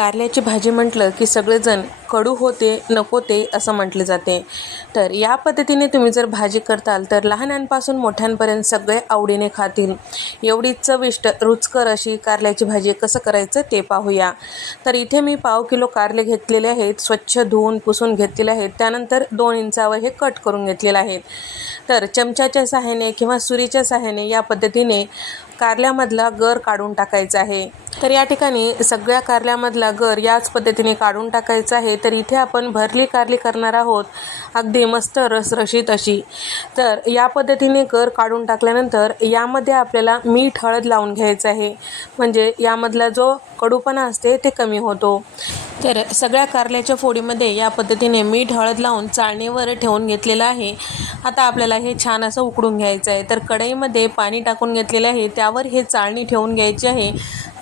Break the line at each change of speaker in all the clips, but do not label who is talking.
कारल्याची भाजी म्हटलं की सगळेजण कडू होते नको ते असं म्हटले जाते. तर या पद्धतीने तुम्ही जर भाजी करताल तर लहानांपासून मोठ्यांपर्यंत सगळे आवडीने खातील. एवढी चविष्ट रुचकर अशी कारल्याची भाजी कसं करायचं ते पाहूया. तर इथे मी पाव किलो कारले घेतलेले आहेत स्वच्छ धुवून पुसून घेतलेले आहेत. त्यानंतर दोन इंचावर हे कट करून घेतलेले आहेत. तर चमच्याच्या सहाय्याने किंवा सुरीच्या सहाय्याने या पद्धतीने कारल्यामधला गर काढून टाकायचा आहे. तर या ठिकाणी सगळ्या कारल्यामधला गर याच पद्धतीने काढून टाकायचा आहे. तर इथे आपण भरली कारली करणार आहोत. अगदी मस्त रसरशीत अशी. तर या पद्धतीने कर काढून टाकल्यानंतर यामध्ये आपल्याला मीठ हळद लावून घ्यायचं आहे. म्हणजे यामधला जो कडूपणा असते ते कमी होतो. तर सगळ्या कारल्याच्या फोडीमध्ये या पद्धतीने मीठ हळद लावून चाळणीवर ठेवून घेतलेलं आहे. आता आपल्याला हे छान असं उकडून घ्यायचं आहे. तर कढईमध्ये पाणी टाकून घेतलेलं आहे. त्यावर हे चाळणी ठेवून घ्यायची आहे.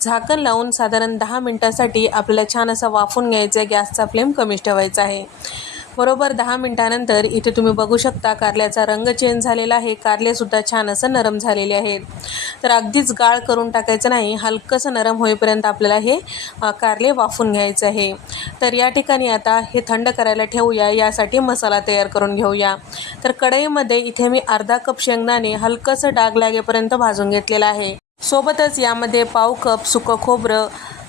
झाकण लावून साधारण दहा मिनटासाठी आपल्याला छान असं वाफून घ्यायचं आहे. गॅसचा फ्लेम कमीच ठेवायचा आहे. बरोबर दहा मिनटानंतर इथे तुम्ही बघू शकता कारल्याचा रंग चेंज झालेला आहे. कारलेसुद्धा छान असं नरम झालेले आहेत. तर अगदीच गाळ करून टाकायचं नाही. हलकंसं नरम होईपर्यंत आपल्याला हे कारले वाफून घ्यायचं आहे. तर या ठिकाणी आता हे थंड करायला ठेवूया. यासाठी मसाला तयार करून घेऊया. तर कढईमध्ये इथे मी अर्धा कप शेंगदाणे हलकंसं डाग लागेपर्यंत भाजून घेतलेलं आहे. सोबतच यामध्ये पाव कप सुकं खोबरं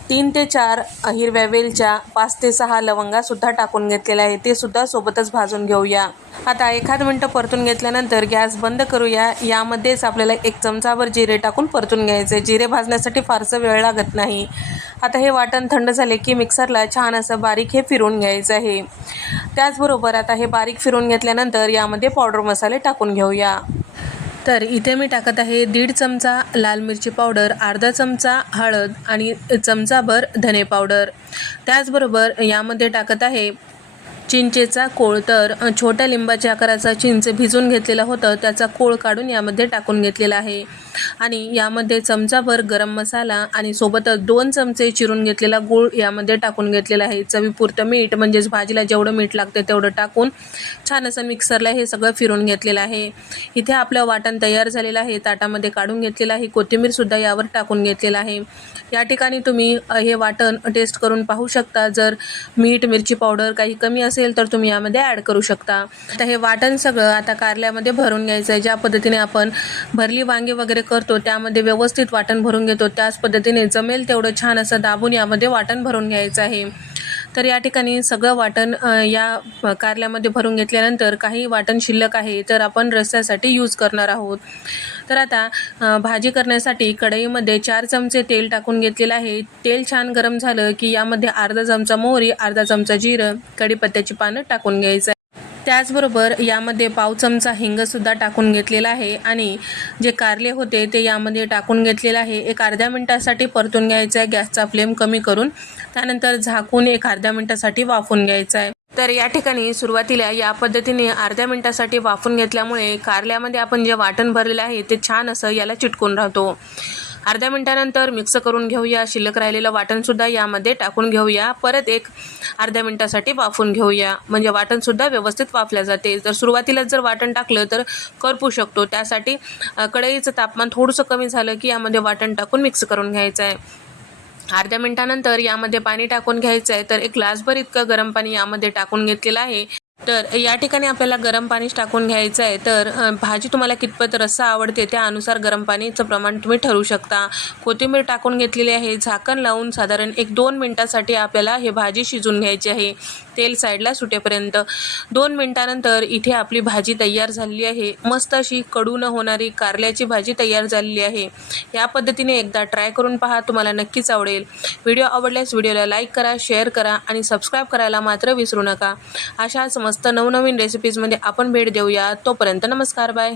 तीन ते चार हिरव्या वेलच्या पाच ते सहा लवंगासुद्धा टाकून घेतलेल्या आहे ते सुद्धा सोबतच भाजून घेऊया. आता एखाद मिनटं परतून घेतल्यानंतर गॅस बंद करूया. यामध्येच आपल्याला एक चमचाभर जिरे टाकून परतून घ्यायचे. जिरे भाजण्यासाठी फारसं वेळ लागत नाही. आता हे वाटण थंड झाले की मिक्सरला छान असं बारीक हे फिरून घ्यायचं आहे. त्याचबरोबर आता हे बारीक फिरून घेतल्यानंतर यामध्ये पावडर मसाले टाकून घेऊया. तर इथे मी टाकत आहे दीड चमचा लाल मिरची पावडर अर्धा चमचा हळद आणि चमचाभर धने पावडर. त्याचबरोबर यामध्ये टाकत आहे चिंचेचा कोळ तर छोट्या लिंबाच्या आकाराचा चिंच भिजून घेतलेला होतं त्याचा कोळ काढून यामध्ये टाकून घेतलेला आहे. आणि यामध्ये चमचाभर गरम मसाला आणि सोबतच दोन चमचे चिरून घेतलेला गूळ यामध्ये टाकून घेतलेला आहे. चवीपुरतं मीठ म्हणजेच भाजीला जेवढं मीठ लागते तेवढं टाकून छान असं मिक्सरला हे सगळं फिरून घेतलेलं आहे. इथे आपलं वाटण तयार झालेलं आहे. ताटामध्ये काढून घेतलेलं आहे. कोथिंबीरसुद्धा यावर टाकून घेतलेलं आहे. या ठिकाणी तुम्ही हे वाटण टेस्ट करून पाहू शकता. जर मीठ मिरची पावडर काही कमी असेल तर तुम्ही यामध्ये ॲड करू शकता. आता हे वाटण सगळं आता कारल्यामध्ये भरून घ्यायचं आहे ज्या पद्धतीने आपण भरली वांगे वगैरे करतो त्यामध्ये व्यवस्थित वाटण भरून घेतो. त्याच पद्धतीने जमेल तेवढं छान असं दाबून यामध्ये वाटण भरून घ्यायचं आहे. तर या ठिकाणी सगळं वाटण या कारल्यामध्ये भरून घेतल्यानंतर काही वाटण शिल्लक आहे तर आपण रस्स्यासाठी यूज करणार आहोत. तर आता भाजी करण्यासाठी कढईमध्ये चार चमचे तेल टाकून घेतलेलं आहे. तेल छान गरम झालं की यामध्ये अर्धा चमचा मोहरी अर्धा चमचा जिरं कढीपत्त्याची पानं टाकून घ्यायचं. आहे त्याचबरोबर यामध्ये पाव चमचा हिंगसुद्धा टाकून घेतलेला आहे आणि जे कारले होते ते यामध्ये टाकून घेतलेलं आहे. एक अर्ध्या मिनटासाठी परतून घ्यायचं आहे गॅसचा फ्लेम कमी करून त्यानंतर झाकून एक अर्ध्या मिनटासाठी वाफून घ्यायचं आहे तर या ठिकाणी सुरुवातीला या पद्धतीने अर्ध्या मिनटासाठी वाफून घेतल्यामुळे कारल्यामध्ये आपण जे वाटण भरलेलं आहे ते छान असं याला चिटकून राहतो. अर्ध्या मिनटानंतर मिक्स करून घेऊया. शिल्लक राहिलेलं वाटणसुद्धा यामध्ये टाकून घेऊया. परत एक अर्ध्या मिनटासाठी वाफून घेऊया. म्हणजे वाटणसुद्धा व्यवस्थित वाफल्या जाते. जर सुरुवातीला जर वाटण टाकलं तर करपू शकतो. त्यासाठी कढईचं तापमान थोडंसं कमी झालं की यामध्ये वाटण टाकून मिक्स करून घ्यायचं आहे अर्ध्या मिनटानंतर यामध्ये पाणी टाकून घ्यायचं आहे तर एक ग्लासभर इतकं गरम पाणी यामध्ये टाकून घेतलेलं आहे. तर या ठिकाणी आपल्याला गरम पाणीच टाकून घ्यायचं आहे. तर भाजी तुम्हाला कितपत रस्सा आवडते त्यानुसार गरम पाणीचं प्रमाण तुम्ही ठरवू शकता. कोथिंबीर टाकून घेतलेली आहे. झाकण लावून साधारण एक दोन मिनटासाठी आपल्याला हे भाजी शिजून घ्यायची आहे. तेल साईडला सुटेपर्यंत. दोन मिनटानंतर इथे आपली भाजी तयार झालेली आहे. मस्त अशी कडू न होणारी कारल्याची भाजी तयार झालेली आहे. या पद्धतीने एकदा ट्राय करून पहा. तुम्हाला नक्कीच आवडेल. व्हिडिओ आवडल्यास व्हिडिओला लाईक करा शेअर करा आणि सबस्क्राईब करायला मात्र विसरू नका. अशाच मस्त नवनवीन रेसिपीजमध्ये आपण भेट देऊया. तोपर्यंत नमस्कार बाय